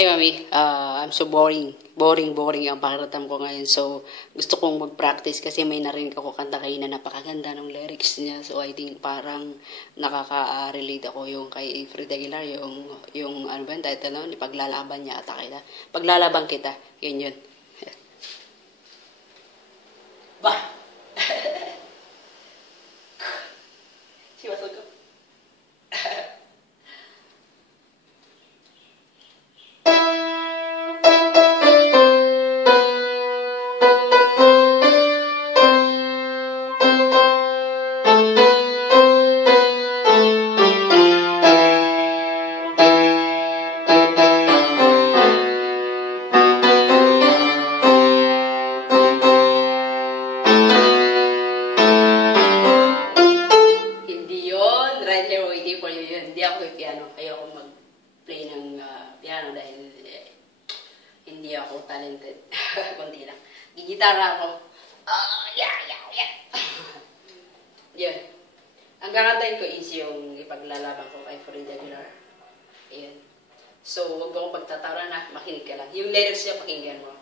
Ay, Mami, I'm so boring. Boring ang pakiramdam ko ngayon. So, gusto kong mag-practice kasi may narinig ako kanta kayo na napakaganda ng lyrics niya. So, I think parang nakaka-relate ako yung kay Fred Aguilar, yung ano ba yung title na, paglalaban niya ata kita. Paglalaban kita. Yun. Bah! Siwasal ko. Hindi ako yung piano. Ayoko mag-play ng piano dahil hindi ako talented. Kunti lang. Gigitara ako. Yun. Ang kakantayin ko is yung ipaglalaban ko kay Fred Aguilar. Ayan. So, huwag akong pagtatara na. Makinig ka lang. Yung lyrics niya, pakinggan mo.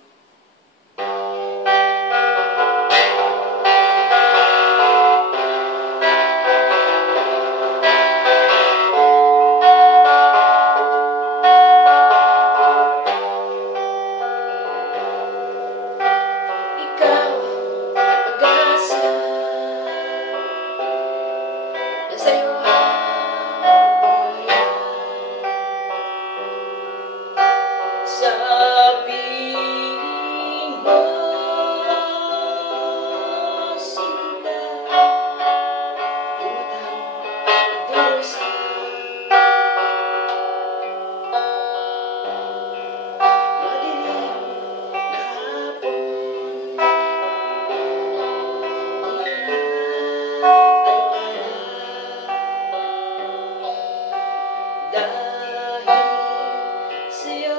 Sabihin mo, sinta, utang, dosa, madilim na hapon, di na alwala, dahil sa'yo.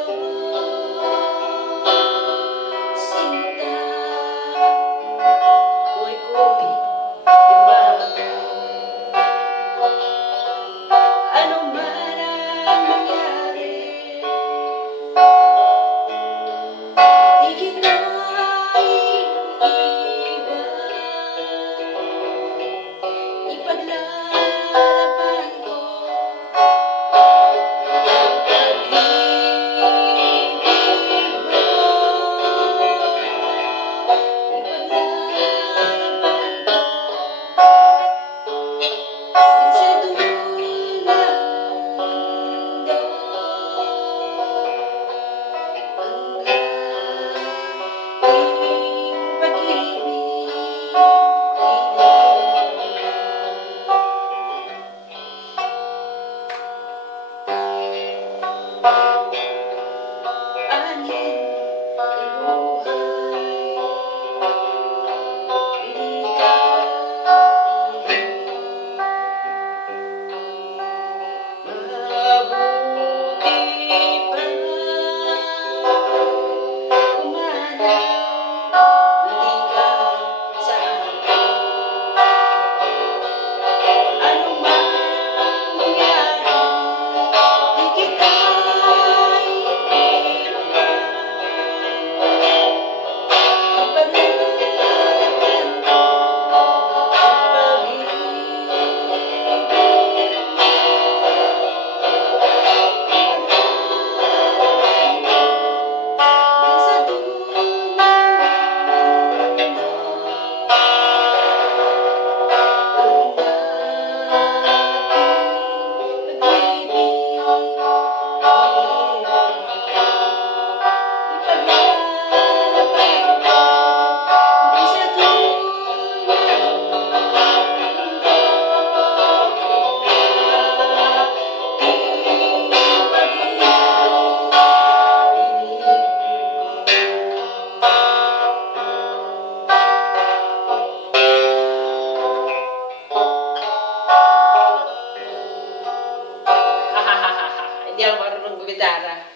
Hindi ako marunong gumitara.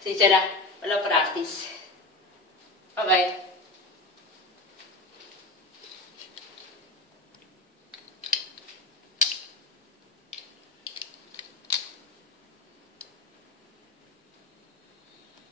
Sinsya na, walang practice. Bye-bye.